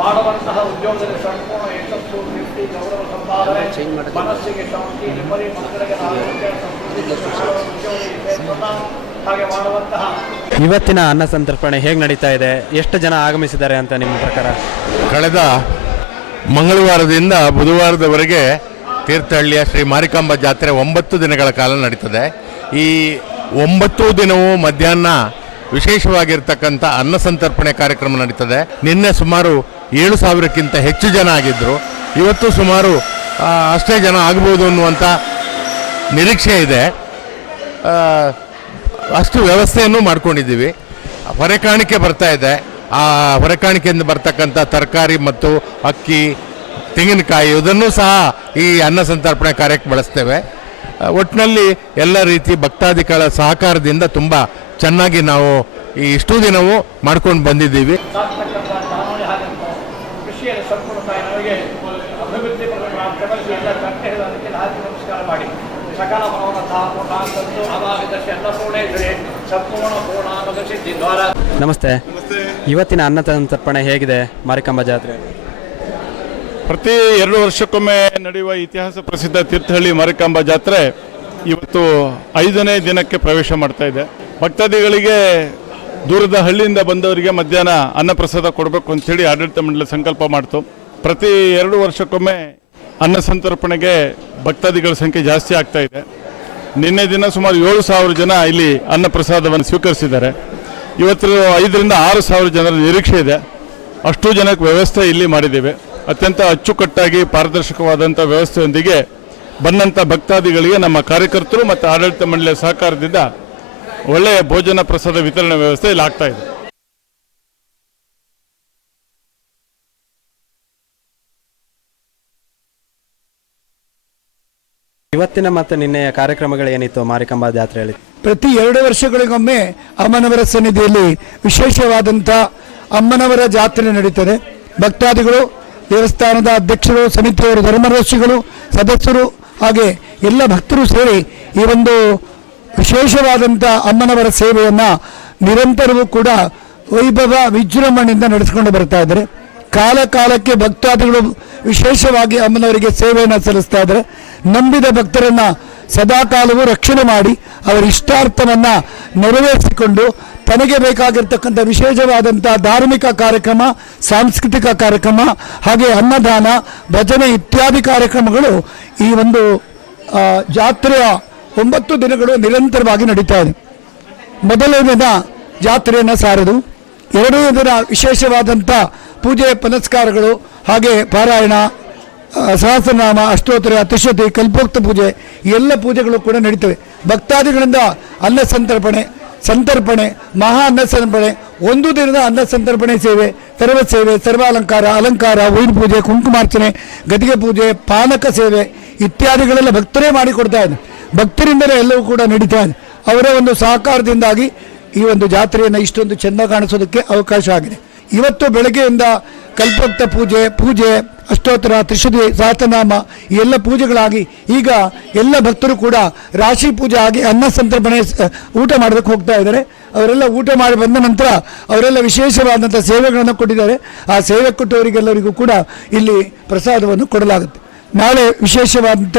ಮಾಡುವಂತಹ ಉದ್ಯೋಗದಲ್ಲಿ ಸಂಪೂರ್ಣ ಯಶಸ್ಸು, ಕೀರ್ತಿ, ಗೌರವ ಸಂಪಾದನೆ, ಮನಸ್ಸಿಗೆ ಶಾಂತಿ, ನೆಮ್ಮದಿ, ಮಕ್ಕಳಿಗೆ ಆರೋಗ್ಯ, ಹಾಗೆ ಮಾಡುವಂತಹ. ಇವತ್ತಿನ ಅನ್ನ ಸಂತರ್ಪಣೆ ಹೇಗೆ ನಡೀತಾ ಇದೆ? ಎಷ್ಟು ಜನ ಆಗಮಿಸಿದ್ದಾರೆ ಅಂತ ನಿಮ್ಮ ಪ್ರಕಾರ? ಕಳೆದ ಮಂಗಳವಾರದಿಂದ ಬುಧವಾರದವರೆಗೆ ತೀರ್ಥಹಳ್ಳಿಯ ಶ್ರೀ ಮಾರಿಕಾಂಬ ಜಾತ್ರೆ 9 ದಿನಗಳ ಕಾಲ ನಡೀತದೆ. ಈ 9 ದಿನವೂ ಮಧ್ಯಾಹ್ನ ವಿಶೇಷವಾಗಿರ್ತಕ್ಕಂಥ ಅನ್ನ ಸಂತರ್ಪಣೆ ಕಾರ್ಯಕ್ರಮ ನಡೀತದೆ. ನಿನ್ನೆ ಸುಮಾರು 7,000ಕ್ಕಿಂತ ಹೆಚ್ಚು ಜನ ಆಗಿದ್ದರು. ಇವತ್ತು ಸುಮಾರು ಅಷ್ಟೇ ಜನ ಆಗ್ಬೋದು ಅನ್ನುವಂಥ ನಿರೀಕ್ಷೆ ಇದೆ. ಅಷ್ಟು ವ್ಯವಸ್ಥೆಯನ್ನು ಮಾಡ್ಕೊಂಡಿದ್ದೀವಿ. ಹೊರೆಕಾಣಿಕೆ ಬರ್ತಾ ಇದೆ. ಆ ಹೊರೆಕಾಣಿಕೆಯಿಂದ ಬರ್ತಕ್ಕಂಥ ತರಕಾರಿ ಮತ್ತು ಅಕ್ಕಿ, ತೆಂಗಿನಕಾಯಿ ಇದನ್ನು ಸಹ ಈ ಅನ್ನ ಸಂತರ್ಪಣೆ ಕಾರ್ಯಕ್ಕೆ ಬಳಸ್ತೇವೆ. ಒಟ್ಟಿನಲ್ಲಿ ಎಲ್ಲ ರೀತಿ ಭಕ್ತಾದಿಗಳ ಸಹಕಾರದಿಂದ ತುಂಬ ಚೆನ್ನಾಗಿ ನಾವು ಈ ಇಷ್ಟು ದಿನವೂ ಮಾಡ್ಕೊಂಡು ಬಂದಿದ್ದೀವಿ. ನಮಸ್ತೆ. ಇವತ್ತಿನ ಅನ್ನ ಸಂತರ್ಪಣೆ ಹೇಗಿದೆ ಮಾರಿಕಾಂಬ ಜಾತ್ರೆ? ಪ್ರತಿ 2 ವರ್ಷಕ್ಕೊಮ್ಮೆ ನಡೆಯುವ ಇತಿಹಾಸ ಪ್ರಸಿದ್ಧ ತೀರ್ಥಹಳ್ಳಿ ಮಾರಿಕಾಂಬ ಜಾತ್ರೆ ಇವತ್ತು 5ನೇ ದಿನಕ್ಕೆ ಪ್ರವೇಶ ಮಾಡ್ತಾ ಇದೆ. ಭಕ್ತಾದಿಗಳಿಗೆ ದೂರದ ಹಳ್ಳಿಯಿಂದ ಬಂದವರಿಗೆ ಮಧ್ಯಾಹ್ನ ಅನ್ನಪ್ರಸಾದ ಕೊಡಬೇಕು ಅಂಥೇಳಿ ಆಡಳಿತ ಮಂಡಳಿ ಸಂಕಲ್ಪ ಮಾಡ್ತು. ಪ್ರತಿ 2 ವರ್ಷಕ್ಕೊಮ್ಮೆ ಅನ್ನ ಸಂತರ್ಪಣೆಗೆ ಭಕ್ತಾದಿಗಳ ಸಂಖ್ಯೆ ಜಾಸ್ತಿ ಆಗ್ತಾ ಇದೆ. ನಿನ್ನೆ ದಿನ ಸುಮಾರು 7,000 ಜನ ಇಲ್ಲಿ ಅನ್ನಪ್ರಸಾದವನ್ನು ಸ್ವೀಕರಿಸಿದ್ದಾರೆ. ಇವತ್ತು 5,000ರಿಂದ 6,000 ಜನರ ನಿರೀಕ್ಷೆ ಇದೆ. ಅಷ್ಟು ಜನಕ್ಕೆ ವ್ಯವಸ್ಥೆ ಇಲ್ಲಿ ಮಾಡಿದ್ದೇವೆ. ಅತ್ಯಂತ ಅಚ್ಚುಕಟ್ಟಾಗಿ ಪಾರದರ್ಶಕವಾದಂಥ ವ್ಯವಸ್ಥೆಯೊಂದಿಗೆ ಬಂದಂಥ ಭಕ್ತಾದಿಗಳಿಗೆ ನಮ್ಮ ಕಾರ್ಯಕರ್ತರು ಮತ್ತು ಆಡಳಿತ ಮಂಡಳಿಯ ಸಹಕಾರದಿಂದ ಒಳ್ಳೆಯ ಭೋಜನ ಪ್ರಸಾದ ವಿತರಣೆ ವ್ಯವಸ್ಥೆ ಇಲ್ಲಿ ಆಗ್ತಾ ಇದೆ. ಇವತ್ತಿನ ಮತ್ತು ನಿನ್ನೆಯ ಕಾರ್ಯಕ್ರಮಗಳು ಏನಿತ್ತು ಮಾರಿಕಾಂಬಾ ಜಾತ್ರೆಯಲ್ಲಿ? ಪ್ರತಿ 2 ವರ್ಷಗಳಿಗೊಮ್ಮೆ ಅಮ್ಮನವರ ಸನ್ನಿಧಿಯಲ್ಲಿ ವಿಶೇಷವಾದಂಥ ಅಮ್ಮನವರ ಜಾತ್ರೆ ನಡೀತದೆ. ಭಕ್ತಾದಿಗಳು, ದೇವಸ್ಥಾನದ ಅಧ್ಯಕ್ಷರು, ಸಮಿತಿಯವರು, ಧರ್ಮದರ್ಶಿಗಳು, ಸದಸ್ಯರು ಹಾಗೆ ಎಲ್ಲ ಭಕ್ತರು ಸೇರಿ ಈ ಒಂದು ವಿಶೇಷವಾದಂಥ ಅಮ್ಮನವರ ಸೇವೆಯನ್ನು ನಿರಂತರವೂ ಕೂಡ ವೈಭವ ವಿಜೃಂಭಣೆಯಿಂದ ನಡೆಸಿಕೊಂಡು ಬರ್ತಾ ಇದ್ದಾರೆ. ಕಾಲ ಕಾಲಕ್ಕೆ ಭಕ್ತಾದಿಗಳು ವಿಶೇಷವಾಗಿ ಅಮ್ಮನವರಿಗೆ ಸೇವೆಯನ್ನು ಸಲ್ಲಿಸ್ತಾ ಇದ್ದಾರೆ. ನಂಬಿದ ಭಕ್ತರನ್ನು ಸದಾಕಾಲವೂ ರಕ್ಷಣೆ ಮಾಡಿ ಅವರ ಇಷ್ಟಾರ್ಥವನ್ನು ನೆರವೇರಿಸಿಕೊಂಡು ತನಗೆ ಬೇಕಾಗಿರ್ತಕ್ಕಂಥ ವಿಶೇಷವಾದಂಥ ಧಾರ್ಮಿಕ ಕಾರ್ಯಕ್ರಮ, ಸಾಂಸ್ಕೃತಿಕ ಕಾರ್ಯಕ್ರಮ ಹಾಗೆ ಅನ್ನದಾನ, ಭಜನೆ ಇತ್ಯಾದಿ ಕಾರ್ಯಕ್ರಮಗಳು ಈ ಒಂದು ಜಾತ್ರೆಯ 9 ದಿನಗಳು ನಿರಂತರವಾಗಿ ನಡೀತಾ ಇದೆ. ಮೊದಲನೇ ದಿನ ಜಾತ್ರೆಯನ್ನು ಸಾರದು, 2ನೇ ದಿನ ವಿಶೇಷವಾದಂಥ ಪೂಜೆ ಪುನಸ್ಕಾರಗಳು ಹಾಗೆ ಪಾರಾಯಣ, ಸಹಸ್ರನಾಮ, ಅಷ್ಟೋತ್ತರ, ಅತಿಶತಿ, ಕಲ್ಪೋಕ್ತ ಪೂಜೆ ಎಲ್ಲ ಪೂಜೆಗಳು ಕೂಡ ನಡೀತವೆ. ಭಕ್ತಾದಿಗಳಿಂದ ಅನ್ನ ಸಂತರ್ಪಣೆ, ಮಹಾ ಅನ್ನ ಸಂತರ್ಪಣೆ, 1 ದಿನದ ಅನ್ನ ಸಂತರ್ಪಣೆ ಸೇವೆ, ಸರ್ವ ಸೇವೆ, ಸರ್ವಾಲಂಕಾರ, ಅಲಂಕಾರ, ಹೂವಿನ ಪೂಜೆ, ಕುಂಕುಮಾರ್ಚನೆ, ಗದಿಗೆ ಪೂಜೆ, ಪಾನಕ ಸೇವೆ ಇತ್ಯಾದಿಗಳೆಲ್ಲ ಭಕ್ತರೇ ಮಾಡಿಕೊಡ್ತಾ ಇದೆ. ಭಕ್ತರಿಂದಲೇ ಎಲ್ಲವೂ ಕೂಡ ನಡೀತಾ ಇದೆ. ಅವರ ಒಂದು ಸಹಕಾರದಿಂದಾಗಿ ಈ ಒಂದು ಜಾತ್ರೆಯನ್ನು ಇಷ್ಟೊಂದು ಚೆಂದ ಕಾಣಿಸೋದಕ್ಕೆ ಅವಕಾಶ ಆಗಿದೆ. ಇವತ್ತು ಬೆಳಗ್ಗೆಯಿಂದ ಕಲ್ಪೋಕ್ತ ಪೂಜೆ, ಅಷ್ಟೋತ್ತರ, ತ್ರಿಶುದ್ಧಿ, ಸಹಸ್ರನಾಮ ಈ ಎಲ್ಲ ಪೂಜೆಗಳಾಗಿ ಈಗ ಎಲ್ಲ ಭಕ್ತರು ಕೂಡ ರಾಶಿ ಪೂಜೆ ಆಗಿ ಅನ್ನ ಸಂತರ್ಪಣೆ ಊಟ ಮಾಡೋದಕ್ಕೆ ಹೋಗ್ತಾ ಇದ್ದಾರೆ. ಅವರೆಲ್ಲ ಊಟ ಮಾಡಿ ಬಂದ ನಂತರ ಅವರೆಲ್ಲ ವಿಶೇಷವಾದಂಥ ಸೇವೆಗಳನ್ನು ಕೊಟ್ಟಿದ್ದಾರೆ. ಆ ಸೇವೆ ಕೊಟ್ಟವರಿಗೆಲ್ಲರಿಗೂ ಕೂಡ ಇಲ್ಲಿ ಪ್ರಸಾದವನ್ನು ಕೊಡಲಾಗುತ್ತೆ. ನಾಳೆ ವಿಶೇಷವಾದಂಥ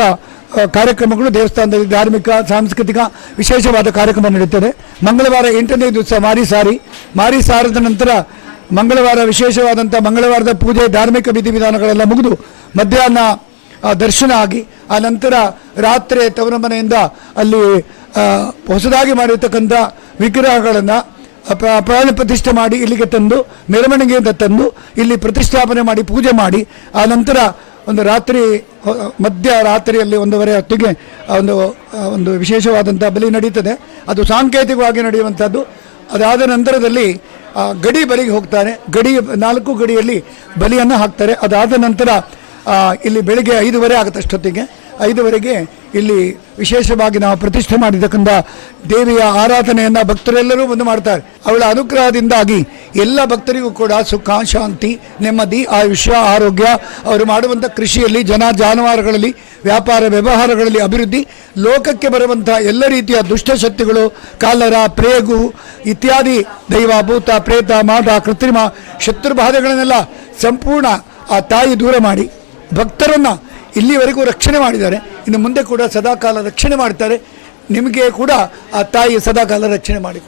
ಕಾರ್ಯಕ್ರಮಗಳು ದೇವಸ್ಥಾನದಲ್ಲಿ ಧಾರ್ಮಿಕ, ಸಾಂಸ್ಕೃತಿಕ ವಿಶೇಷವಾದ ಕಾರ್ಯಕ್ರಮ ನಡೀತದೆ. ಮಂಗಳವಾರ 8ನೇ ದಿವಸ ಮಾರಿ ಸಾರದ ನಂತರ ಮಂಗಳವಾರ ವಿಶೇಷವಾದಂಥ ಮಂಗಳವಾರದ ಪೂಜೆ, ಧಾರ್ಮಿಕ ವಿಧಿವಿಧಾನಗಳೆಲ್ಲ ಮುಗಿದು ಮಧ್ಯಾಹ್ನ ದರ್ಶನ ಆಗಿ ಆ ನಂತರ ರಾತ್ರಿ ತವರ ಮನೆಯಿಂದ ಅಲ್ಲಿ ಹೊಸದಾಗಿ ಮಾಡಿರ್ತಕ್ಕಂಥ ವಿಗ್ರಹಗಳನ್ನು ಪ್ರಾಣ ಪ್ರತಿಷ್ಠೆ ಮಾಡಿ ಇಲ್ಲಿಗೆ ತಂದು ಮೆರವಣಿಗೆಯಿಂದ ತಂದು ಇಲ್ಲಿ ಪ್ರತಿಷ್ಠಾಪನೆ ಮಾಡಿ ಪೂಜೆ ಮಾಡಿ ಆ ನಂತರ ಒಂದು ಮಧ್ಯರಾತ್ರಿಯಲ್ಲಿ 1:30 ಹೊತ್ತಿಗೆ ಒಂದು ವಿಶೇಷವಾದಂಥ ಬಲಿ ನಡೀತದೆ. ಅದು ಸಾಂಕೇತಿಕವಾಗಿ ನಡೆಯುವಂಥದ್ದು. ಅದಾದ ನಂತರದಲ್ಲಿ ಗಡಿ ಬಲಿಗೆ ಹೋಗ್ತಾರೆ. 4 ಗಡಿಯಲ್ಲಿ ಬಲಿಯನ್ನು ಹಾಕ್ತಾರೆ. ಅದಾದ ನಂತರ ಇಲ್ಲಿ ಬೆಳಿಗ್ಗೆ 5:30 ಆಗುತ್ತೆ. ಅಷ್ಟೊತ್ತಿಗೆ 5ವರೆಗೆ ಇಲ್ಲಿ ವಿಶೇಷವಾಗಿ ನಾವು ಪ್ರತಿಷ್ಠೆ ಮಾಡಿರ್ತಕ್ಕಂಥ ದೇವಿಯ ಆರಾಧನೆಯನ್ನು ಭಕ್ತರೆಲ್ಲರೂ ಬಂದು ಮಾಡ್ತಾರೆ. ಅವಳ ಅನುಗ್ರಹದಿಂದಾಗಿ ಎಲ್ಲ ಭಕ್ತರಿಗೂ ಕೂಡ ಸುಖ, ಶಾಂತಿ, ನೆಮ್ಮದಿ, ಆಯುಷ್ಯ, ಆರೋಗ್ಯ, ಅವರು ಮಾಡುವಂಥ ಕೃಷಿಯಲ್ಲಿ, ಜಾನುವಾರುಗಳಲ್ಲಿ, ವ್ಯಾಪಾರ ವ್ಯವಹಾರಗಳಲ್ಲಿ ಅಭಿವೃದ್ಧಿ, ಲೋಕಕ್ಕೆ ಬರುವಂಥ ಎಲ್ಲ ರೀತಿಯ ದುಷ್ಟಶಕ್ತಿಗಳು, ಕಾಲರ, ಪ್ರೇಗು ಇತ್ಯಾದಿ ದೈವ, ಭೂತ, ಪ್ರೇತ, ಮಾಟ, ಕೃತ್ರಿಮ ಶತ್ರುಬಾಧೆಗಳನ್ನೆಲ್ಲ ಸಂಪೂರ್ಣ ಆ ತಾಯಿ ದೂರ ಮಾಡಿ ಭಕ್ತರನ್ನು ಇಲ್ಲಿವರೆಗೂ ರಕ್ಷಣೆ ಮಾಡಿದ್ದಾರೆ. ಇನ್ನು ಮುಂದೆ ಕೂಡ ಸದಾಕಾಲ ರಕ್ಷಣೆ ಮಾಡ್ತಾರೆ. ನಿಮಗೆ ಕೂಡ ಆ ತಾಯಿ ಸದಾಕಾಲ ರಕ್ಷಣೆ ಮಾಡಿ.